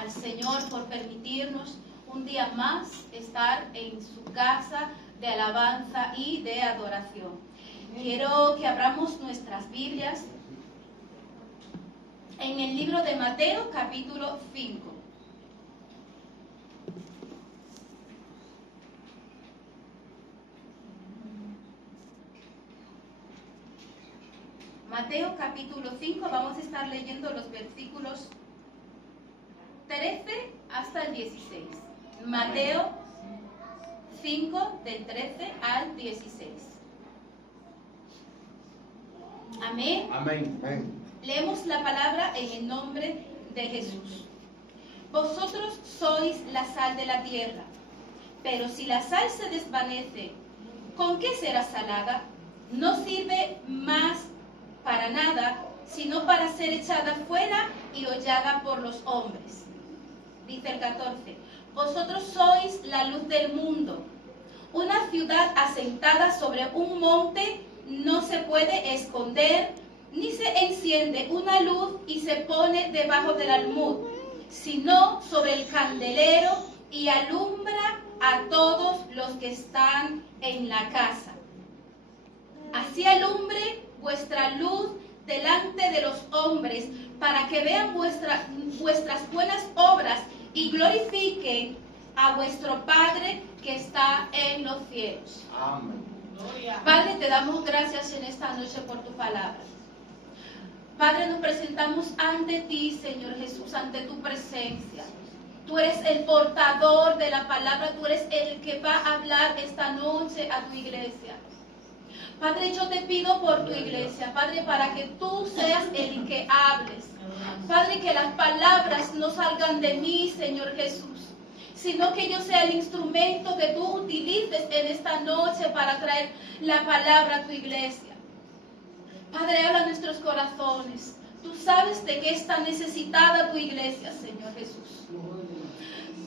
al Señor por permitirnos un día más estar en su casa de alabanza y de adoración. Quiero que abramos nuestras Biblias en el libro de Mateo, capítulo 5. Mateo capítulo 5, vamos a estar leyendo los versículos 13 hasta el 16. Mateo 5, del 13 al 16. Amén. Amén. Leemos la palabra en el nombre de Jesús. Vosotros sois la sal de la tierra, pero si la sal se desvanece, ¿con qué será salada? No sirve más para nada, sino para ser echada fuera y hollada por los hombres. Dice el 14, vosotros sois la luz del mundo. Una ciudad asentada sobre un monte no se puede esconder, ni se enciende una luz y se pone debajo del almud, sino sobre el candelero y alumbra a todos los que están en la casa. Así alumbre vuestra luz delante de los hombres, para que vean vuestras buenas obras y glorifiquen a vuestro Padre que está en los cielos. Amén. Padre, te damos gracias en esta noche por tu palabra. Padre, nos presentamos ante ti, Señor Jesús, ante tu presencia. Tú eres el portador de la palabra, tú eres el que va a hablar esta noche a tu iglesia. Padre, yo te pido por tu iglesia, Padre, para que tú seas el que hables. Padre, que las palabras no salgan de mí, Señor Jesús, sino que yo sea el instrumento que tú utilices en esta noche para traer la palabra a tu iglesia. Padre, habla a nuestros corazones. Tú sabes de qué está necesitada tu iglesia, Señor Jesús.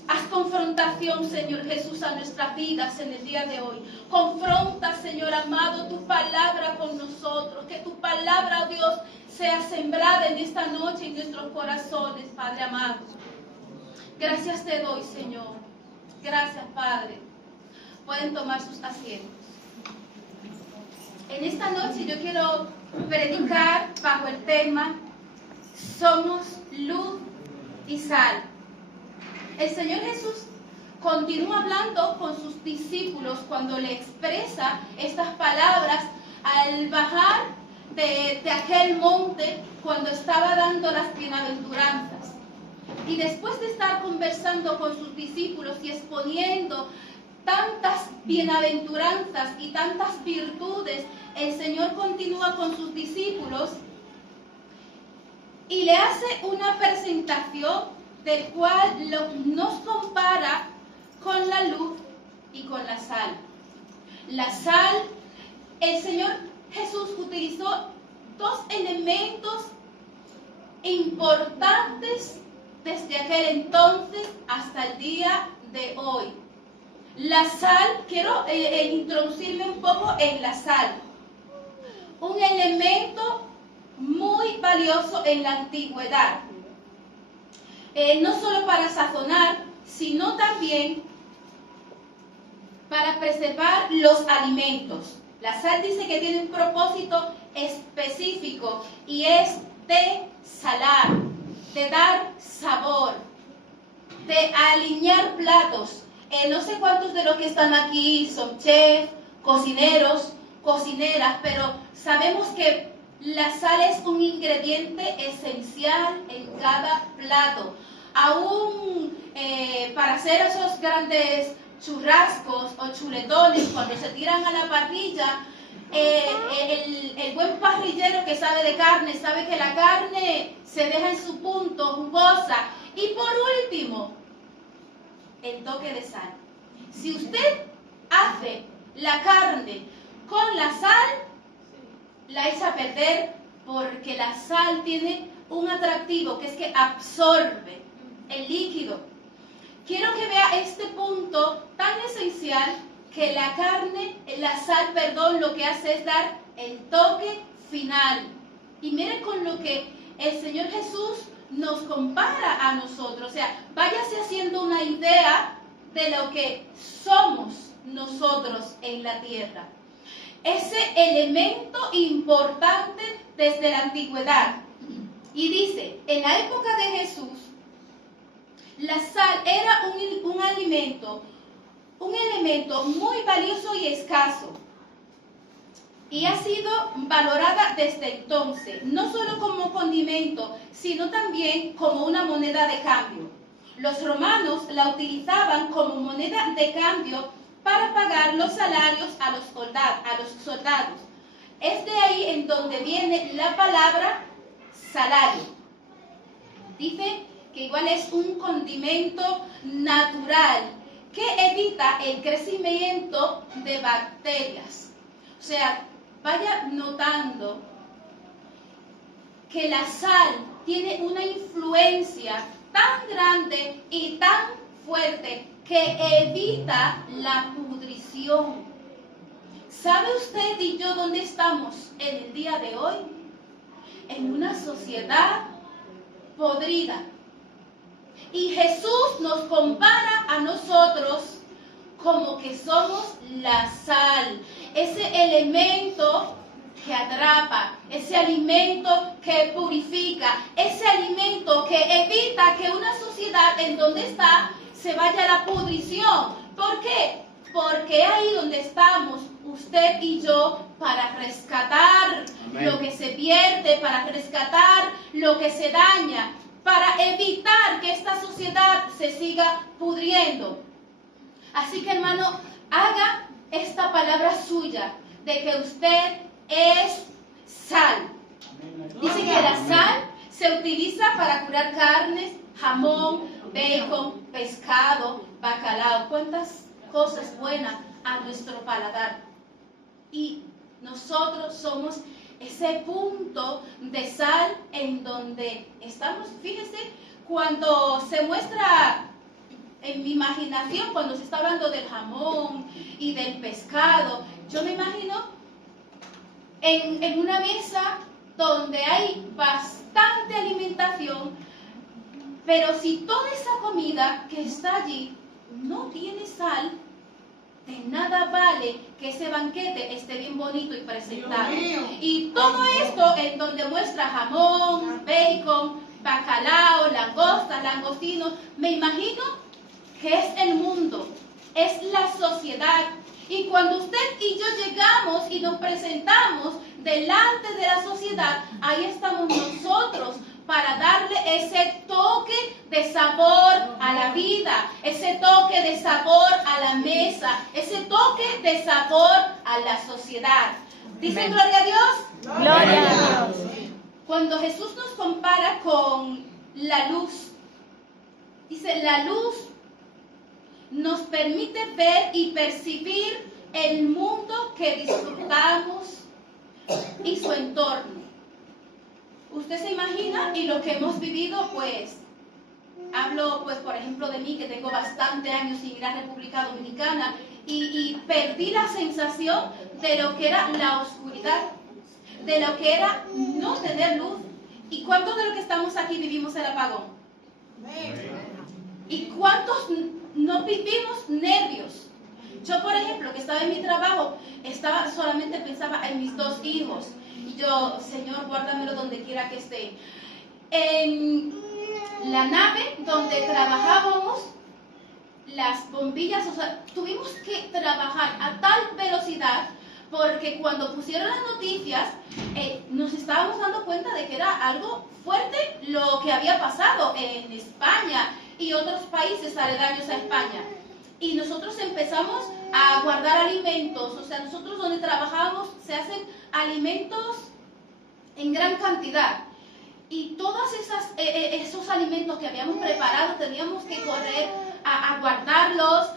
Haz confrontación, Señor Jesús, a nuestras vidas en el día de hoy. Confronta, Señor amado, tu palabra con nosotros. Que tu palabra, oh Dios, sea sembrada en esta noche en nuestros corazones, Padre amado. Gracias te doy, Señor. Gracias, Padre. Pueden tomar sus asientos. En esta noche yo quiero predicar bajo el tema Somos luz y sal. El Señor Jesús continúa hablando con sus discípulos cuando le expresa estas palabras al bajar de aquel monte cuando estaba dando las bienaventuranzas. Y después de estar conversando con sus discípulos y exponiendo tantas bienaventuranzas y tantas virtudes, el Señor continúa con sus discípulos y le hace una presentación del cual nos compara con la luz y con la sal. La sal, el Señor Jesús utilizó dos elementos importantes desde aquel entonces hasta el día de hoy. La sal, quiero introducirme un poco en la sal. Un elemento muy valioso en la antigüedad. No solo para sazonar, sino también para preservar los alimentos. La sal dice que tiene un propósito específico y es de salar, de dar sabor, de alinear platos. No sé cuántos de los que están aquí son chefs, cocineros, cocineras, pero sabemos que la sal es un ingrediente esencial en cada plato. Aún para hacer esos grandes churrascos o chuletones, cuando se tiran a la parrilla, el buen parrillero que sabe de carne, sabe que la carne se deja en su punto, jugosa. Y por último, el toque de sal. Si usted hace la carne con la sal, la echa a perder, porque la sal tiene un atractivo que es que absorbe el líquido. Quiero que vea este punto tan esencial que la sal, lo que hace es dar el toque final. Y mire con lo que el Señor Jesús nos compara a nosotros. O sea, haciendo una idea de lo que somos nosotros en la tierra. Ese elemento importante desde la antigüedad. Y dice, en la época de Jesús, la sal era un elemento muy valioso y escaso. Y ha sido valorada desde entonces, no solo como condimento, sino también como una moneda de cambio. Los romanos la utilizaban como moneda de cambio para pagar los salarios a los soldados. Es de ahí en donde viene la palabra salario. Dice que igual es un condimento natural que evita el crecimiento de bacterias. O sea, vaya notando que la sal tiene una influencia tan grande y tan fuerte que evita la pudrición. ¿Sabe usted y yo dónde estamos en el día de hoy? En una sociedad podrida. Y Jesús nos compara a nosotros como que somos la sal, ese elemento que atrapa, ese alimento que purifica, ese alimento que evita que una sociedad en donde está se vaya a la pudrición. ¿Por qué? Porque ahí donde estamos usted y yo para rescatar lo que se pierde, para rescatar lo que se daña, para evitar que esta sociedad se siga pudriendo. Así que, hermano, haga esta palabra suya de que usted es sal. Dice que la sal se utiliza para curar carnes, jamón, bacon, pescado, bacalao. ¿Cuántas cosas buenas a nuestro paladar? Y nosotros somos ese punto de sal en donde estamos. Fíjese, cuando se muestra en mi imaginación, cuando se está hablando del jamón y del pescado, yo me imagino en una mesa donde hay bastante alimentación, pero si toda esa comida que está allí no tiene sal, de nada vale que ese banquete esté bien bonito y presentado. Y todo esto en donde muestra jamón, bacon, bacalao, langosta, langostino, me imagino que es el mundo, es la sociedad. Y cuando usted y yo llegamos y nos presentamos delante de la sociedad, ahí estamos nosotros para darle ese toque de sabor a la vida, ese toque de sabor a la mesa, ese toque de sabor a la sociedad. ¿Dicen gloria a Dios? Gloria a Dios. Cuando Jesús nos compara con la luz, dice, la luz nos permite ver y percibir el mundo que disfrutamos y su entorno. Usted se imagina, y lo que hemos vivido, pues, hablo, pues, por ejemplo, de mí, que tengo bastante años sin ir a República Dominicana, y perdí la sensación de lo que era la oscuridad, de lo que era no tener luz. ¿Y cuántos de los que estamos aquí vivimos el apagón? ¿Y cuántos no vivimos nervios? Yo, por ejemplo, que estaba en mi trabajo, solamente pensaba en mis 2 hijos. Y yo, Señor, guárdamelo donde quiera que esté. En la nave donde trabajábamos, las bombillas, o sea, tuvimos que trabajar a tal velocidad porque cuando pusieron las noticias, nos estábamos dando cuenta de que era algo fuerte lo que había pasado en España y otros países aledaños a España. Y nosotros empezamos a guardar alimentos, o sea, nosotros donde trabajábamos se hacen alimentos en gran cantidad. Y todos esos alimentos que habíamos preparado teníamos que correr a guardarlos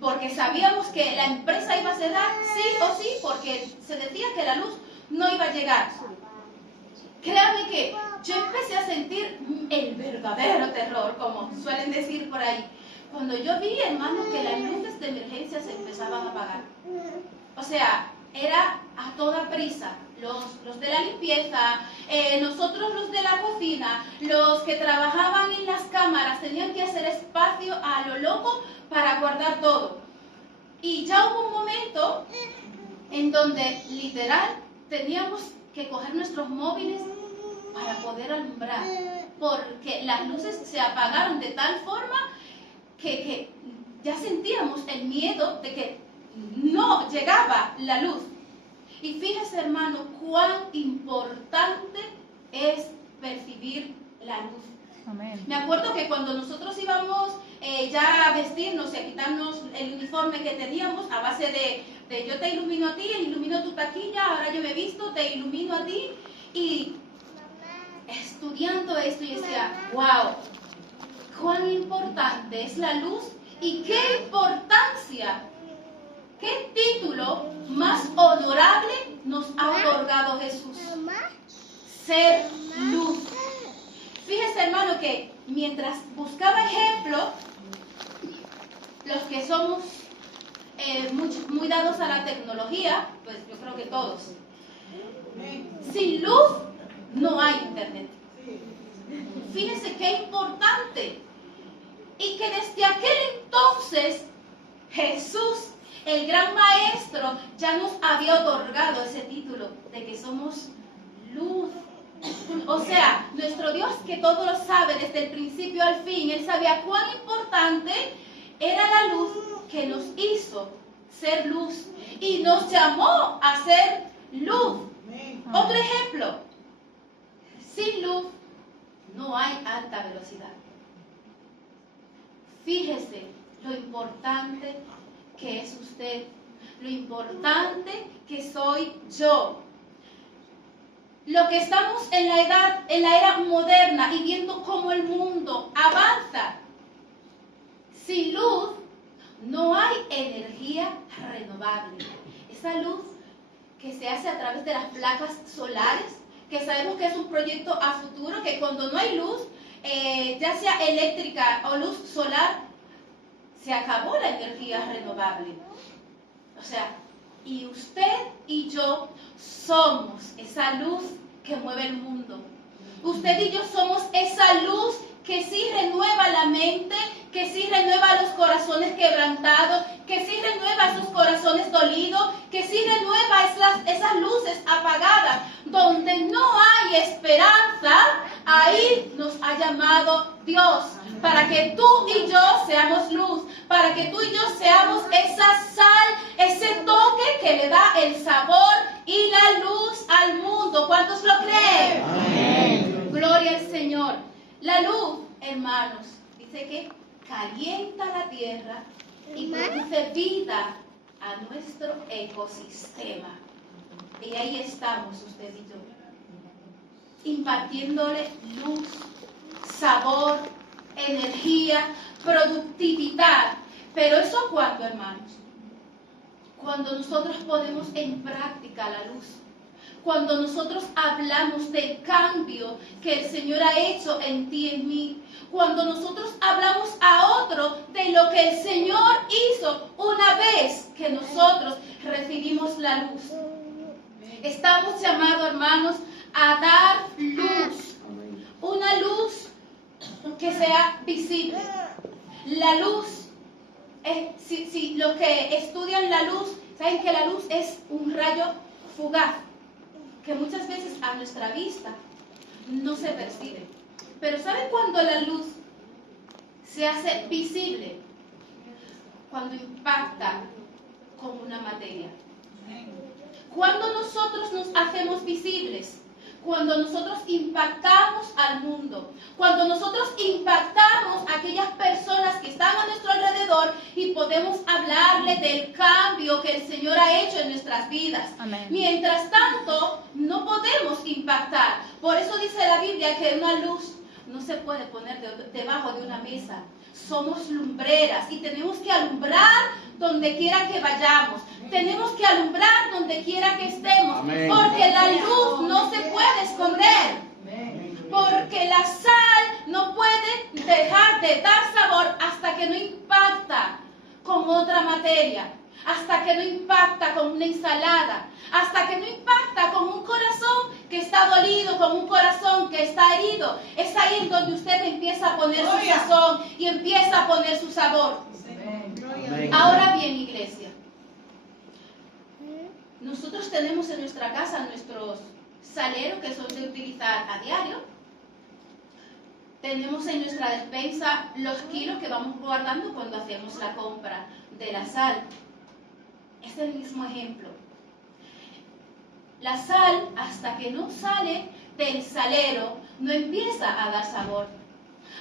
porque sabíamos que la empresa iba a cerrar sí o sí, porque se decía que la luz no iba a llegar. Créanme que yo empecé a sentir el verdadero terror, como suelen decir por ahí, cuando yo vi, hermano, que las luces de emergencia se empezaban a apagar. O sea, era a toda prisa. Los de la limpieza, nosotros los de la cocina, los que trabajaban en las cámaras, tenían que hacer espacio a lo loco para guardar todo. Y ya hubo un momento en donde literal teníamos que coger nuestros móviles para poder alumbrar, porque las luces se apagaron de tal forma que ya sentíamos el miedo de que no llegaba la luz. Y fíjese, hermano, cuán importante es percibir la luz. Amén. Me acuerdo que cuando nosotros íbamos ya a vestirnos y a quitarnos el uniforme que teníamos, a base de yo te ilumino a ti, ilumino tu taquilla, ahora yo me visto, te ilumino a ti, y estudiando esto yo decía, wow, cuán importante es la luz y qué importancia, qué título más honorable nos ha otorgado Jesús: ser luz. Fíjese, hermano, que mientras buscaba ejemplos, los que somos muy dados a la tecnología, pues yo creo que todos, sin luz no hay internet. Fíjese qué importante. Y que desde aquel entonces Jesús, el gran maestro, ya nos había otorgado ese título de que somos luz. O sea, nuestro Dios, que todo lo sabe desde el principio al fin, Él sabía cuán importante era la luz, que nos hizo ser luz y nos llamó a ser luz. Otro ejemplo: sin luz no hay alta velocidad. Fíjese lo importante que es usted, lo importante que soy yo. Lo que estamos en la era moderna y viendo cómo el mundo avanza, sin luz no hay energía renovable. Esa luz que se hace a través de las placas solares, que sabemos que es un proyecto a futuro, que cuando no hay luz, ya sea eléctrica o luz solar, se acabó la energía renovable. O sea, y usted y yo somos esa luz que mueve el mundo. Usted y yo somos esa luz que sí renueva la mente, que sí renueva los corazones quebrantados, que sí renueva esos corazones dolidos, que sí renueva esas luces apagadas. Donde no hay esperanza, ahí nos ha llamado Dios, para que tú y yo seamos luz, para que tú y yo seamos esa sal, ese toque que le da el sabor y la luz al mundo. ¿Cuántos lo creen? Amén. Gloria al Señor. La luz, hermanos, dice que calienta la tierra y produce vida a nuestro ecosistema. Y ahí estamos usted y yo, impartiéndole luz, sabor, energía, productividad. Pero eso ¿cuándo, hermanos? Cuando nosotros ponemos en práctica la luz. Cuando nosotros hablamos del cambio que el Señor ha hecho en ti y en mí. Cuando nosotros hablamos a otro de lo que el Señor hizo una vez que nosotros recibimos la luz. Estamos llamados, hermanos, a dar luz. Una luz que sea visible. La luz, si los que estudian la luz, saben que la luz es un rayo fugaz, que muchas veces a nuestra vista no se percibe. Pero ¿saben cuándo la luz se hace visible? Cuando impacta con una materia. Cuando nosotros nos hacemos visibles, cuando nosotros impactamos al mundo, cuando nosotros impactamos a aquellas personas que están a nuestro alrededor y podemos hablarle del cambio que el Señor ha hecho en nuestras vidas. Amén. Mientras tanto, no podemos impactar. Por eso dice la Biblia que una luz no se puede poner debajo de una mesa. Somos lumbreras y tenemos que alumbrar donde quiera que vayamos. Tenemos que alumbrar donde quiera que estemos. Amén. Porque la luz no se puede esconder. Amén. Porque la sal no puede dejar de dar sabor hasta que no impacta con otra materia. hasta que no impacta con una ensalada, hasta que no impacta con un corazón que está dolido, con un corazón que está herido. Es ahí en donde usted empieza a poner su sazón y empieza a poner su sabor. Ahora bien, iglesia, nosotros tenemos en nuestra casa nuestros saleros que son de utilizar a diario. Tenemos en nuestra despensa los kilos que vamos guardando cuando hacemos la compra de la sal. Es el mismo ejemplo. La sal, hasta que no sale del salero, no empieza a dar sabor.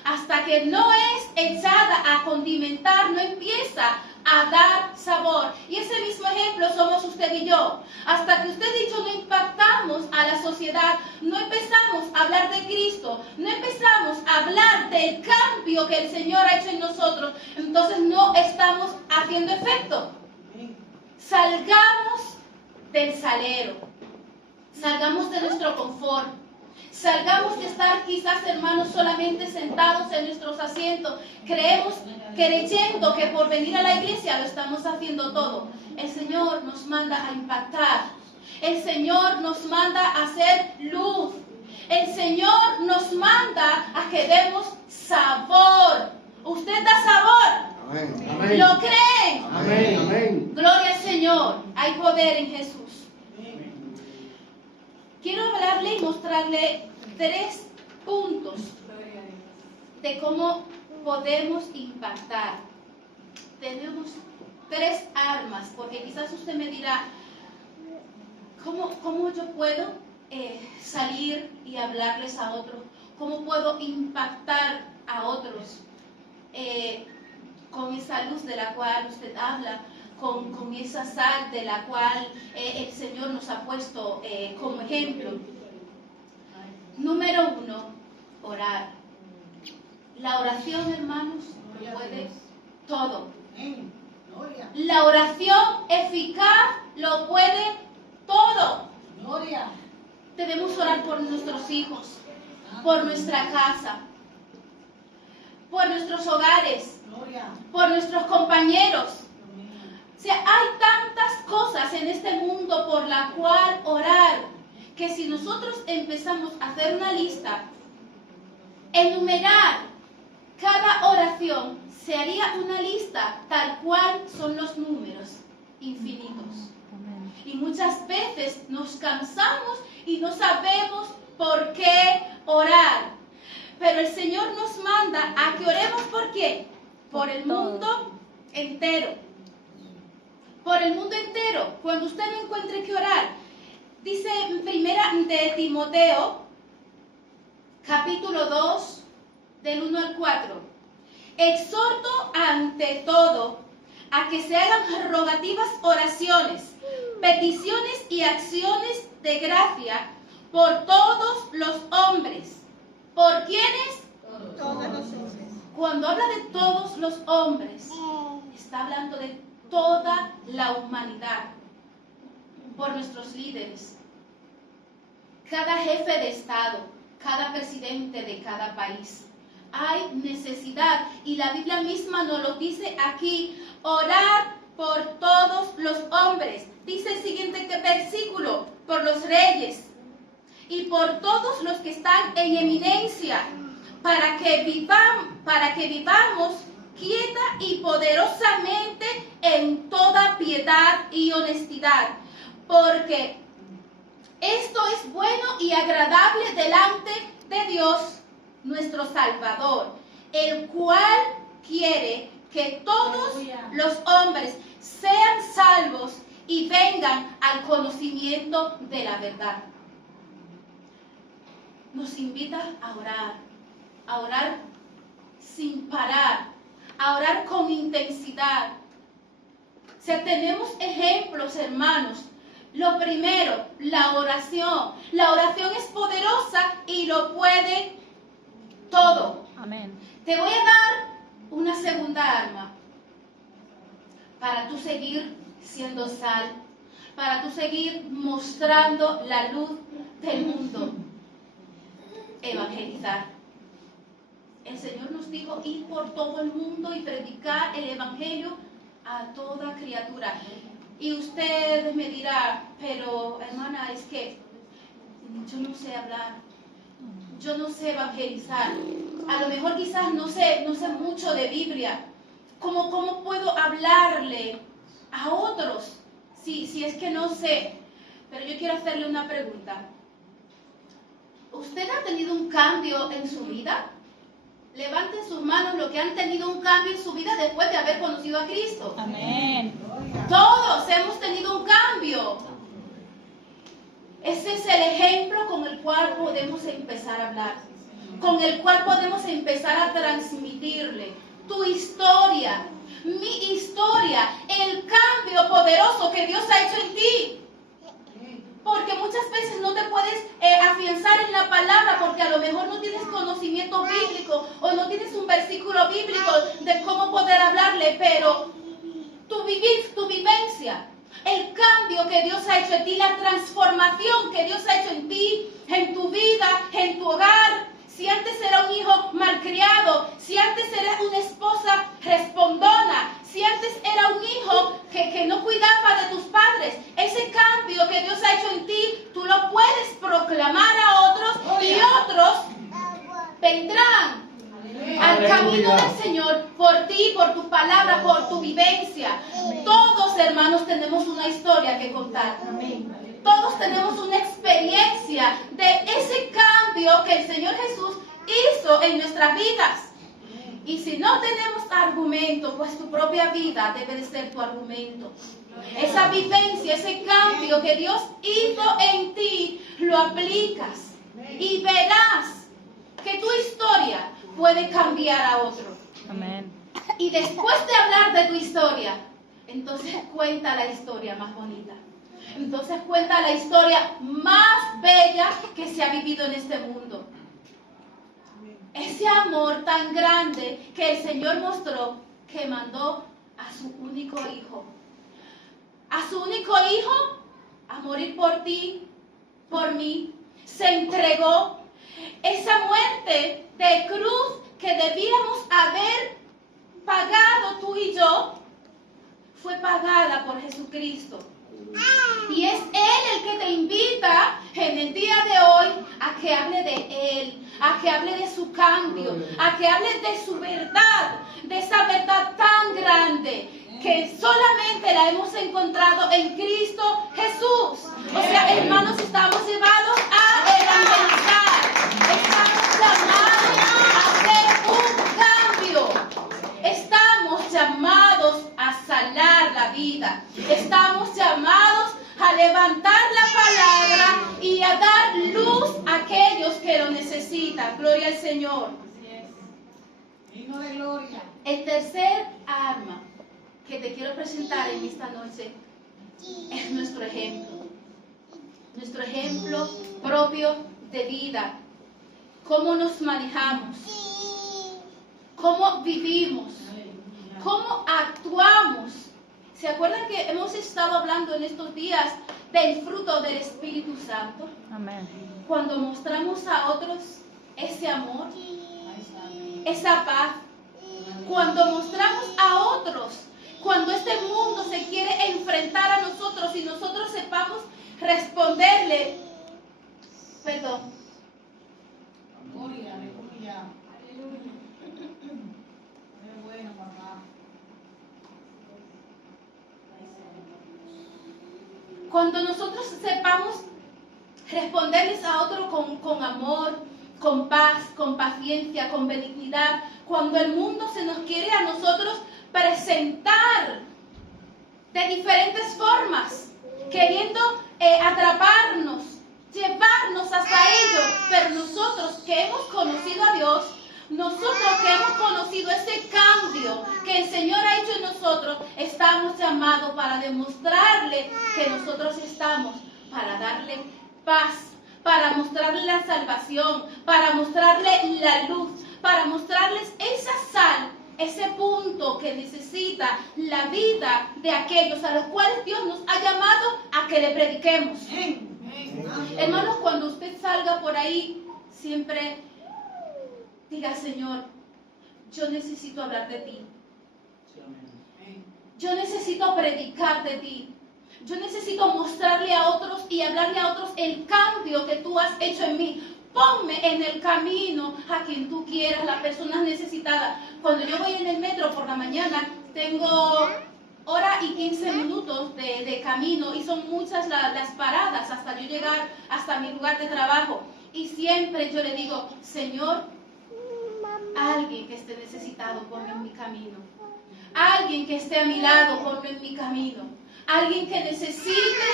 Hasta que no es echada a condimentar, no empieza a dar sabor. Y ese mismo ejemplo somos usted y yo. Hasta que usted y yo no impactamos a la sociedad, no empezamos a hablar de Cristo, no empezamos a hablar del cambio que el Señor ha hecho en nosotros, entonces no estamos haciendo efecto. Salgamos del salero, salgamos de nuestro confort, salgamos de estar quizás, hermanos, solamente sentados en nuestros asientos, creyendo que por venir a la iglesia lo estamos haciendo todo. El Señor nos manda a impactar, el Señor nos manda a hacer luz, el Señor nos manda a que demos sabor. Usted da sabor. Amén. ¿Lo creen? Amén. Amén. Gloria al Señor. Hay poder en Jesús. Quiero hablarle y mostrarle 3 puntos de cómo podemos impactar. Tenemos 3 armas, porque quizás usted me dirá, ¿cómo yo puedo salir y hablarles a otros? ¿Cómo puedo impactar a otros con esa luz de la cual usted habla? Con esa sal de la cual el Señor nos ha puesto como ejemplo. Número 1, orar. La oración, hermanos, puede todo. La oración eficaz lo puede todo. Debemos orar por nuestros hijos, por nuestra casa, por nuestros hogares, por nuestros compañeros. O sea, hay tantas cosas en este mundo por la cual orar, que si nosotros empezamos a hacer una lista, enumerar cada oración, se haría una lista tal cual son los números infinitos. Y muchas veces nos cansamos y no sabemos por qué orar. Pero el Señor nos manda a que oremos ¿por qué? Por el mundo entero. Por el mundo entero. Cuando usted no encuentre que orar, dice en primera de Timoteo, capítulo 2, del 1 al 4. Exhorto ante todo a que se hagan rogativas oraciones, peticiones y acciones de gracia por todos los hombres. ¿Por quiénes? Todos los hombres. Cuando habla de todos los hombres, está hablando de toda la humanidad, por nuestros líderes, cada jefe de Estado, cada presidente de cada país. Hay necesidad, y la Biblia misma nos lo dice aquí, orar por todos los hombres. Dice el siguiente versículo, por los reyes y por todos los que están en eminencia, para que vivamos quieta y poderosamente en toda piedad y honestidad, porque esto es bueno y agradable delante de Dios nuestro Salvador, el cual quiere que todos los hombres sean salvos y vengan al conocimiento de la verdad. Nos invita a orar sin parar, a orar con intensidad. O sea, tenemos ejemplos, hermanos. Lo primero, la oración. La oración es poderosa y lo puede todo. Amén. Te voy a dar una segunda arma para tú seguir siendo sal, para tú seguir mostrando la luz del mundo. Evangelizar. El Señor nos dijo ir por todo el mundo y predicar el Evangelio a toda criatura. Y usted me dirá, pero hermana, es que yo no sé hablar, yo no sé evangelizar, a lo mejor quizás no sé mucho de Biblia. ¿Cómo puedo hablarle a otros si es que no sé? Pero yo quiero hacerle una pregunta. ¿Usted ha tenido un cambio en su vida? Levanten sus manos los que han tenido un cambio en su vida después de haber conocido a Cristo. Amén. Todos hemos tenido un cambio. Ese es el ejemplo con el cual podemos empezar a hablar, con el cual podemos empezar a transmitirle tu historia, mi historia, el cambio poderoso que Dios ha hecho en ti. Porque muchas veces no te puedes afianzar en la palabra porque a lo mejor no tienes conocimiento bíblico o no tienes un versículo bíblico de cómo poder hablarle, pero tu vivencia, el cambio que Dios ha hecho en ti, la transformación que Dios ha hecho en ti, en tu vida, en tu hogar. Si antes era un hijo malcriado, si antes eras una esposa respondona, si antes era un hijo que no cuidaba de tus padres, ese cambio que Dios ha hecho en ti, tú lo puedes proclamar a otros y otros vendrán al camino del Señor por ti, por tu palabra, por tu vivencia. Todos, hermanos, tenemos una historia que contar. Todos tenemos una experiencia de ese cambio que el Señor Jesús hizo en nuestras vidas. Y si no tenemos argumento, pues tu propia vida debe de ser tu argumento. Esa vivencia, ese cambio que Dios hizo en ti, lo aplicas y verás que tu historia puede cambiar a otro. Amén. Y después de hablar de tu historia, entonces cuenta la historia más bonita. Entonces cuenta la historia más bella que se ha vivido en este mundo. Ese amor tan grande que el Señor mostró, que mandó a su único hijo. A su único hijo a morir por ti, por mí. Se entregó. Esa muerte de cruz que debíamos haber pagado tú y yo, fue pagada por Jesucristo. Y es Él el que te invita en el día de hoy a que hable de Él, a que hable de su cambio, a que hable de su verdad, de esa verdad tan grande que solamente la hemos encontrado en Cristo Jesús. O sea, hermanos, estamos llevados a evangelizar, estamos llamados a hacer un cambio, estamos llamados a sanar la vida, estamos llamados a levantar la palabra y a dar luz a aquellos que lo necesitan. Gloria al Señor. Hijo de gloria. El tercer arma que te quiero presentar en esta noche es nuestro ejemplo propio de vida, cómo nos manejamos, cómo vivimos, cómo actuamos. ¿Se acuerdan que hemos estado hablando en estos días del fruto del Espíritu Santo? Amén. Cuando mostramos a otros ese amor, esa paz, cuando mostramos a otros, cuando este mundo se quiere enfrentar a nosotros y nosotros sepamos responderle, perdón. Gloria, aleluya. Qué bueno, papá. Cuando nosotros sepamos responderles a otro con amor, con paz, con paciencia, con benignidad, cuando el mundo se nos quiere a nosotros presentar de diferentes formas, queriendo atraparnos, llevarnos hasta ellos, pero nosotros que hemos conocido a Dios, nosotros que hemos conocido ese cambio que el Señor ha hecho en nosotros, estamos llamados para demostrarle que nosotros estamos para darle paz, para mostrarle la salvación, para mostrarle la luz, para mostrarles esa sal, ese punto que necesita la vida de aquellos a los cuales Dios nos ha llamado a que le prediquemos. Hermanos, cuando usted salga por ahí, siempre diga: Señor, yo necesito hablar de ti. Yo necesito predicar de ti. Yo necesito mostrarle a otros y hablarle a otros el cambio que tú has hecho en mí. Ponme en el camino a quien tú quieras, las personas necesitadas. Cuando yo voy en el metro por la mañana, tengo hora y 15 minutos de camino y son muchas las paradas hasta yo llegar hasta mi lugar de trabajo. Y siempre yo le digo, Señor, alguien que esté necesitado, ponme en mi camino. Alguien que esté a mi lado, ponme en mi camino. Alguien que necesite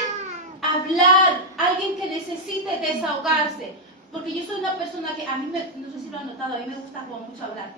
hablar, alguien que necesite desahogarse. Porque yo soy una persona que a mí, no sé si lo han notado, a mí me gusta como mucho hablar.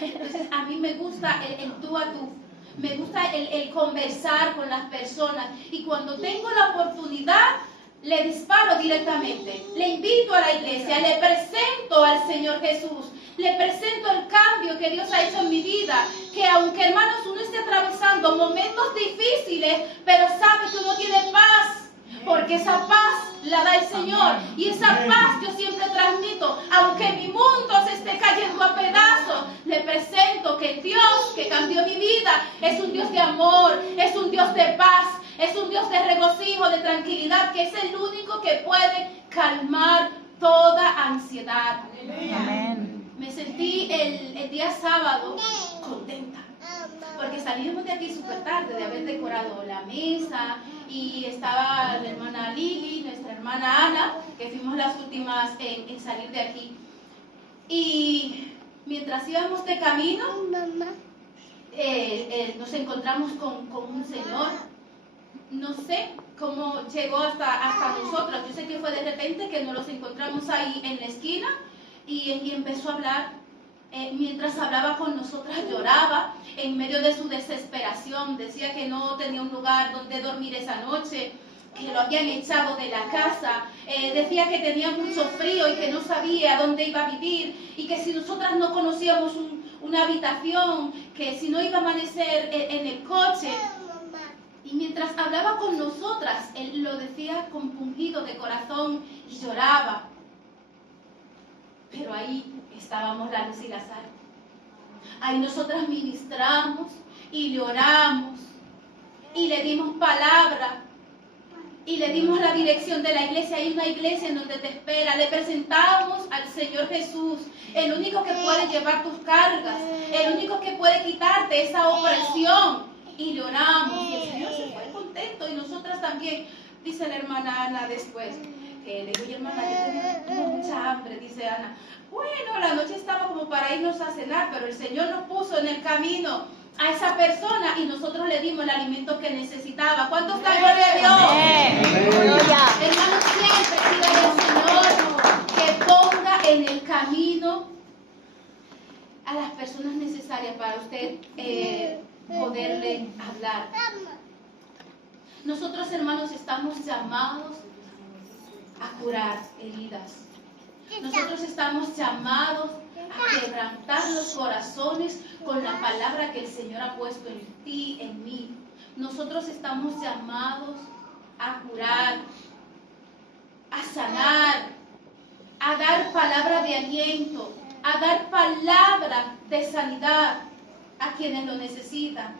Entonces a mí me gusta el tú a tú. Me gusta el conversar con las personas. Y cuando tengo la oportunidad, le disparo directamente. Le invito a la iglesia, le presento al Señor Jesús. Le presento el cambio que Dios ha hecho en mi vida. Que aunque, hermanos, uno esté atravesando momentos difíciles, pero sabe que uno tiene paz. Porque esa paz la da el Señor. Y esa paz yo siempre transmito. Aunque mi mundo se esté cayendo a pedazos, le presento que Dios que cambió mi vida es un Dios de amor, es un Dios de paz, es un Dios de regocijo, de tranquilidad, que es el único que puede calmar toda ansiedad. Amén. Me sentí el día sábado contenta, porque salimos de aquí súper tarde, de haber decorado la mesa, y estaba la hermana Lili, nuestra hermana Ana, que fuimos las últimas en salir de aquí. Y mientras íbamos de camino, nos encontramos con un señor. No sé cómo llegó hasta nosotros. Yo sé que fue de repente que nos los encontramos ahí en la esquina y empezó a hablar. Mientras hablaba con nosotras lloraba en medio de su desesperación. Decía que no tenía un lugar donde dormir esa noche, que lo habían echado de la casa. Decía que tenía mucho frío y que no sabía dónde iba a vivir, y que si nosotras no conocíamos una habitación, que si no iba a amanecer en el coche. Y mientras hablaba con nosotras, él lo decía compungido de corazón y lloraba. Pero ahí estábamos la luz y la sal. Ahí nosotras ministramos y le oramos y le dimos palabra y le dimos la dirección de la iglesia. Hay una iglesia en donde te espera. Le presentamos al Señor Jesús, el único que puede llevar tus cargas, el único que puede quitarte esa opresión. Y le oramos y el Señor se fue contento, y nosotras también. Dice la hermana Ana después, que le digo, oye, hermana, yo tengo mucha hambre. Dice Ana, bueno, la noche estaba como para irnos a cenar, pero el Señor nos puso en el camino a esa persona y nosotros le dimos el alimento que necesitaba. ¿Cuántos dan gloria a Dios? Hermanos, siempre pídale al Señor que ponga en el camino a las personas necesarias para usted poderle hablar. Nosotros, hermanos, estamos llamados a curar heridas. Nosotros estamos llamados a quebrantar los corazones con la palabra que el Señor ha puesto en ti, en mí. Nosotros estamos llamados a curar, a sanar, a dar palabra de aliento, a dar palabra de sanidad a quienes lo necesitan.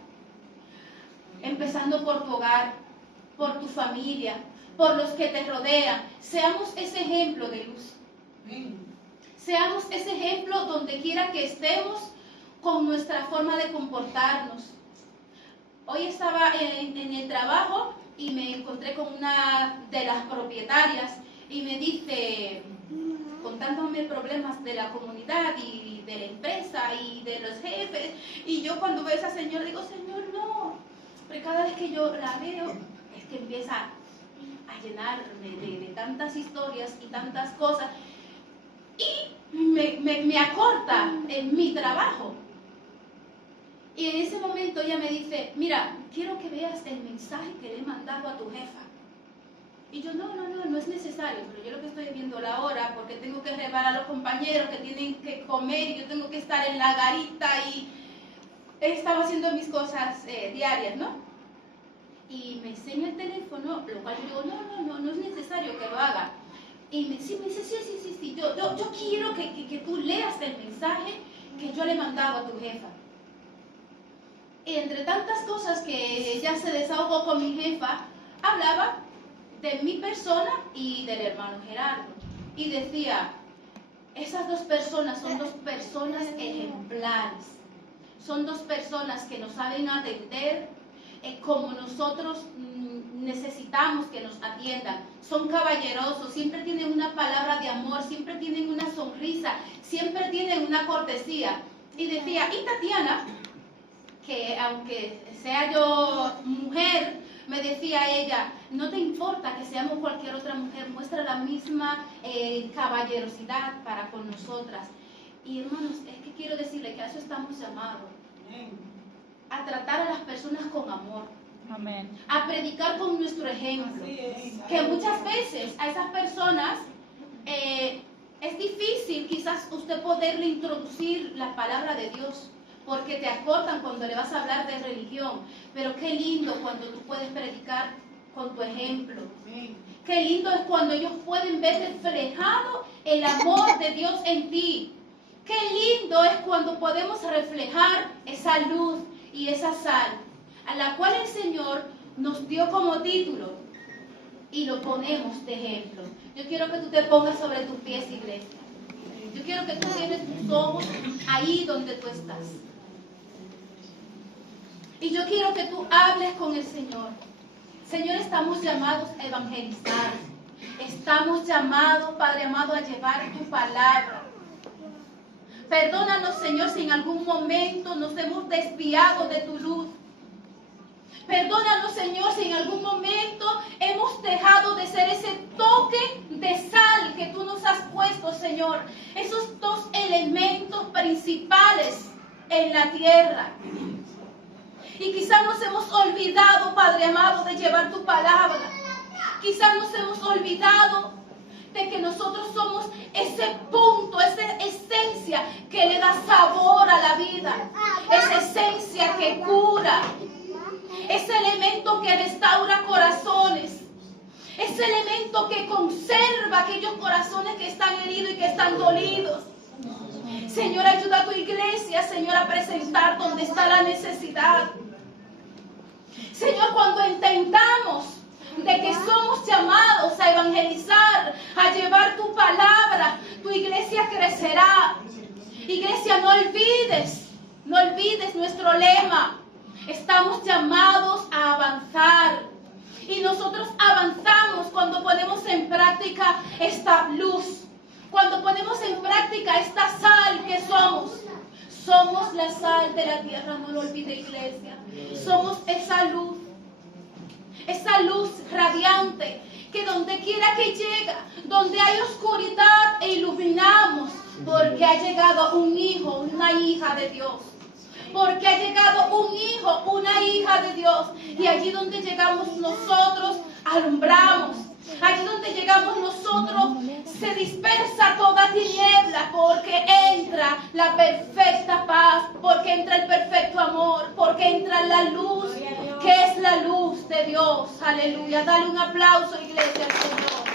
Empezando por tu hogar, por tu familia, por los que te rodean. Seamos ese ejemplo de luz. Seamos ese ejemplo donde quiera que estemos con nuestra forma de comportarnos. Hoy estaba en el trabajo y me encontré con una de las propietarias y me dice, contándome problemas de la comunidad y de la empresa y de los jefes. Y yo cuando veo a esa señora digo, Señor, no. Porque cada vez que yo la veo es que empieza a llenarme de tantas historias y tantas cosas. Y me acorta en mi trabajo. Y en ese momento ella me dice, mira, quiero que veas el mensaje que le he mandado a tu jefa. Y yo, no es necesario, pero yo lo que estoy viendo la hora, porque tengo que llevar a los compañeros que tienen que comer, y yo tengo que estar en la garita, y estaba haciendo mis cosas diarias, ¿no? Y me enseña el teléfono, lo cual yo digo, no es necesario que lo haga. Y me dice, sí, yo quiero que tú leas el mensaje que yo le he mandado a tu jefa. entre tantas cosas que ella se desahogó con mi jefa, hablaba de mi persona y del hermano Gerardo. Y decía, esas dos personas son dos personas ejemplares. Son dos personas que nos saben atender como nosotros necesitamos que nos atiendan. Son caballerosos, siempre tienen una palabra de amor, siempre tienen una sonrisa, siempre tienen una cortesía. Y decía, y Tatiana, que aunque sea yo mujer, me decía ella, no te importa que seamos cualquier otra mujer, muestra la misma caballerosidad para con nosotras. Y hermanos, es que quiero decirle que a eso estamos llamados, a tratar a las personas con amor. Amén. A predicar con nuestro ejemplo. Así es. Que muchas veces a esas personas es difícil quizás usted poderle introducir la palabra de Dios, porque te acortan cuando le vas a hablar de religión. Pero qué lindo cuando tú puedes predicar con tu ejemplo. Qué lindo es cuando ellos pueden ver reflejado el amor de Dios en ti. Qué lindo es cuando podemos reflejar esa luz y esa sal, a la cual el Señor nos dio como título y lo ponemos de ejemplo. Yo quiero que tú te pongas sobre tus pies, iglesia. Yo quiero que tú tienes tus ojos ahí donde tú estás. Y yo quiero que tú hables con el Señor. Señor, estamos llamados a evangelizar. Estamos llamados, Padre amado, a llevar tu palabra. Perdónanos, Señor, si en algún momento nos hemos desviado de tu luz. Perdónanos, Señor, si en algún momento hemos dejado de ser ese toque de sal que tú nos has puesto, Señor. Esos dos elementos principales en la tierra. Y quizás nos hemos olvidado, Padre amado, de llevar tu palabra. Quizás nos hemos olvidado de que nosotros somos ese punto, esa esencia que le da sabor a la vida. Esa esencia que cura. Ese elemento que restaura corazones. Ese elemento que conserva aquellos corazones que están heridos y que están dolidos. Señor, ayuda a tu iglesia, Señor, a presentar donde está la necesidad. Señor, cuando entendamos de que somos llamados a evangelizar, a llevar tu palabra, tu iglesia crecerá. Iglesia, no olvides nuestro lema. Estamos llamados a avanzar. Y nosotros avanzamos cuando ponemos en práctica esta luz. Cuando ponemos en práctica esta sal que somos. Somos la sal de la tierra, no lo olvide, iglesia. Somos esa luz radiante, que donde quiera que llega, donde hay oscuridad, iluminamos, porque ha llegado un hijo, una hija de Dios. Porque ha llegado un hijo, una hija de Dios. Y allí donde llegamos nosotros, alumbramos. Allí donde llegamos nosotros, se dispersa toda tiniebla, porque entra la perfecta paz, porque entra el perfecto amor, porque entra la luz, que es la luz de Dios. Aleluya. Dale un aplauso, iglesia, al Señor.